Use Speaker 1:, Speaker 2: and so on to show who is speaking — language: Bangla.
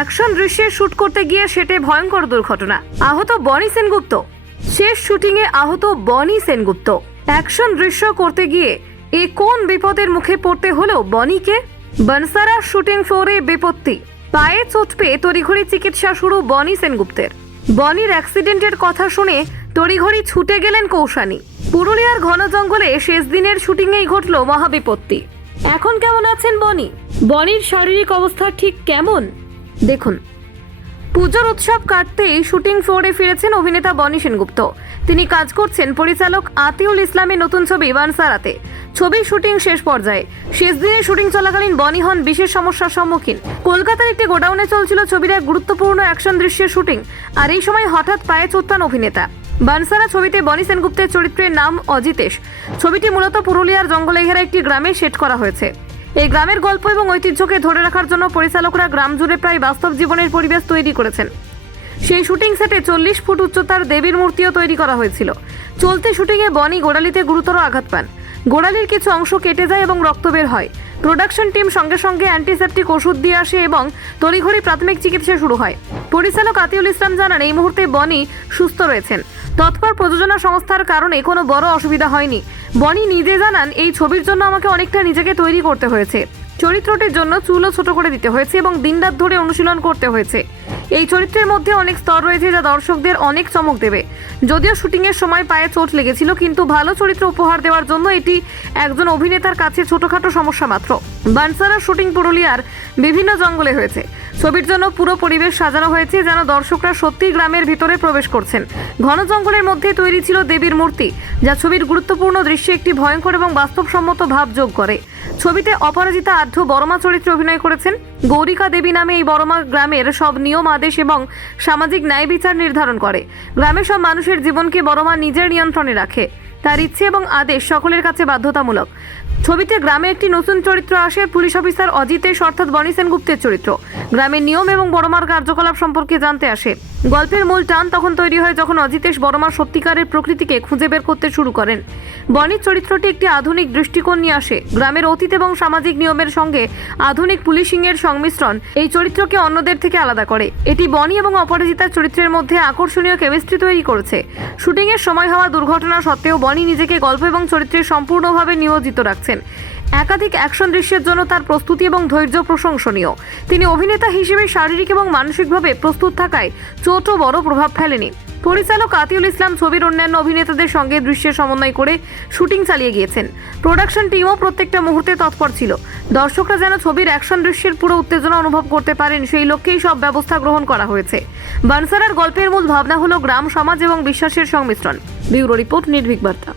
Speaker 1: অ্যাকশন দৃশ্যে শুট করতে গিয়ে সেটে ভয়ঙ্কর দুর্ঘটনা। আহত বনি সেনগুপ্ত। শেষ শুটিংয়ে আহত বনি সেনগুপ্ত। অ্যাকশন দৃশ্য করতে গিয়ে এ কোন বিপদের মুখে পড়তে হলো বনিকে? বনসারা শুটিং ফ্লোরে বিপত্তি। পায়ে চোট পেয়ে তড়িঘড়ি চিকিৎসা শুরু বনি সেনগুপ্তের। বনির অ্যাক্সিডেন্টের কথা শুনে তড়িঘড়ি ছুটে গেলেন কৌশানী। পুরুলিয়ার ঘন জঙ্গলে শেষ দিনের শুটিংয়েই ঘটল মহাবিপত্তি। এখন কেমন আছেন বনি? বনির শারীরিক অবস্থা ঠিক কেমন? দেখুন। পুজোর উৎসব কাটতেই শুটিং ফ্লোরে ফিরেছেন অভিনেতা বনি সেনগুপ্ত। তিনি কাজ করছেন পরিচালক আতিউল ইসলামের নতুন ছবি বানসারাতে। ছবির শুটিং শেষ পর্যায়ে। শেষ দিনে শুটিং চলাকালীন বনি হন বিশেষ সমস্যার সম্মুখীন। কলকাতার একটি গোডাউনে চলছিল ছবির এক গুরুত্বপূর্ণ অ্যাকশন দৃশ্যের শুটিং, আর এই সময় হঠাৎ পায়ে চোট পান অভিনেতা। বানসারা ছবিতে বনি সেনগুপ্তের চরিত্রের নাম অজিতেশ। ছবিটি মূলত পুরুলিয়ার জঙ্গলে ঘেরা একটি গ্রামে সেট করা হয়েছে। এই গ্রামের গল্প এবং ঐতিহ্যকে ধরে রাখার জন্য পরিচালকরা গ্রাম জুড়ে প্রায় বাস্তব জীবনের পরিবেশ তৈরি করেছেন। সেই শুটিং সেটে চল্লিশ ফুট উচ্চতার দেবীর মূর্তিও তৈরি করা হয়েছিল। চলতে শুটিংয়ে বনি গোড়ালিতে গুরুতর আঘাত পান। গোড়ালির কিছু অংশ কেটে যায় এবং রক্ত বের হয়। প্রোডাকশন টিম সঙ্গে সঙ্গে অ্যান্টিসেপটিক ওষুধ দিয়ে আসে এবং তড়িঘড়ি প্রাথমিক চিকিৎসা শুরু হয়। পরিচালক আতিউল ইসলাম জানান, এই মুহূর্তে বনি সুস্থ রয়েছেন। তৎপর প্রযোজনা সংস্থার কারণে কোনো বড় অসুবিধা হয়নি। বনি নিজে জানান, এই ছবির জন্য আমাকে অনেকটা নিজেকে তৈরি করতে হয়েছে। চরিত্রটির জন্য চুলও ছোট করে দিতে হয়েছে এবং দিনরাত ধরে অনুশীলন করতে হয়েছে। এই চরিত্রের মধ্যে অনেক স্তর রয়েছে যা দর্শকদের অনেক চমক দেবে। যদিও শুটিংয়ের সময় পায়ে চোট লেগেছিল, কিন্তু ভালো চরিত্র উপহার দেওয়ার জন্য এটি একজন অভিনেতার কাছে ছোটখাটো সমস্যা মাত্র। বানসারার শুটিং পুরুলিয়ার বিভিন্ন জঙ্গলে হয়েছে। ছবির জন্য পুরো পরিবেশ সাজানো হয়েছে, যেন দর্শকরা সত্যি গ্রামের ভিতরে প্রবেশ করছেন। ঘন জঙ্গলের মধ্যে তৈরি ছিল দেবীর মূর্তি, যা ছবির গুরুত্বপূর্ণ দৃশ্যে একটি ভয়ঙ্কর এবং বাস্তবসম্মত ভাব যোগ করে। ছবিতে অপরাজিতা আঢ্য বড়মা চরিত্রে অভিনয় করেছেন। গৌরিকা দেবী নামে এই বড়মা গ্রামের সব নিয়ম, আদেশ এবং সামাজিক ন্যায় বিচার নির্ধারণ করে। গ্রামের সব মানুষের জীবনকে বড়মা নিজের নিয়ন্ত্রণে রাখে। তার ইচ্ছে এবং আদেশ সকলের কাছে বাধ্যতামূলক। ছবিতে গ্রামে একটি নতুন চরিত্র আসে, পুলিশ অফিসার অজিতেশ অর্থাৎ বনি সেনগুপ্তের চরিত্র। গ্রামের নিয়ম এবং বড়মার কার্যকলাপ সম্পর্কে জানতে আসে। গল্পের মূল টান তখন তৈরি হয় যখন অজিতেশ বড়মার সত্যিকারের প্রকৃতিকে খুঁজে বের করতে শুরু করেন। বনির চরিত্রটি একটি আধুনিক দৃষ্টিকোণ নিয়ে আসে। গ্রামের অতীত এবং সামাজিক নিয়মের সঙ্গে আধুনিক পুলিশিং এর সংমিশ্রণ এই চরিত্রকে অন্যদের থেকে আলাদা করে। এটি বনি এবং অপরাজিতার চরিত্রের মধ্যে আকর্ষণীয় কেমিস্ট্রি তৈরি করেছে। শুটিং এর সময় হওয়া দুর্ঘটনা সত্ত্বেও বনি নিজেকে গল্প এবং চরিত্রে সম্পূর্ণভাবে নিয়োজিত রাখছেন। একাধিক অ্যাকশন দৃশ্যের জন্য তার প্রস্তুতি এবং ধৈর্য প্রশংসনীয়। তিনি অভিনেতা হিসেবে শারীরিক এবং মানসিকভাবে প্রস্তুত থাকায় চোটও বড় প্রভাব ফেলেনি। পরিচালক আতিউল ইসলাম ছবির অন্যান্য অভিনেতাদের সঙ্গে দৃশ্যের সমন্বয় করে শুটিং চালিয়ে গিয়েছেন। প্রোডাকশন টিমও প্রত্যেকটা মুহূর্তে তৎপর ছিল। দর্শকরা যেন ছবির অ্যাকশন দৃশ্যের পুরো উত্তেজনা অনুভব করতে পারেন, সেই লক্ষ্যেই সব ব্যবস্থা গ্রহণ করা হয়েছে। বানসারার গল্পের মূল ভাবনা হলো গ্রাম, সমাজ এবং বিশ্বাসের সংমিশ্রণ। ব্যুরো রিপোর্ট নির্ভীক বার্তা।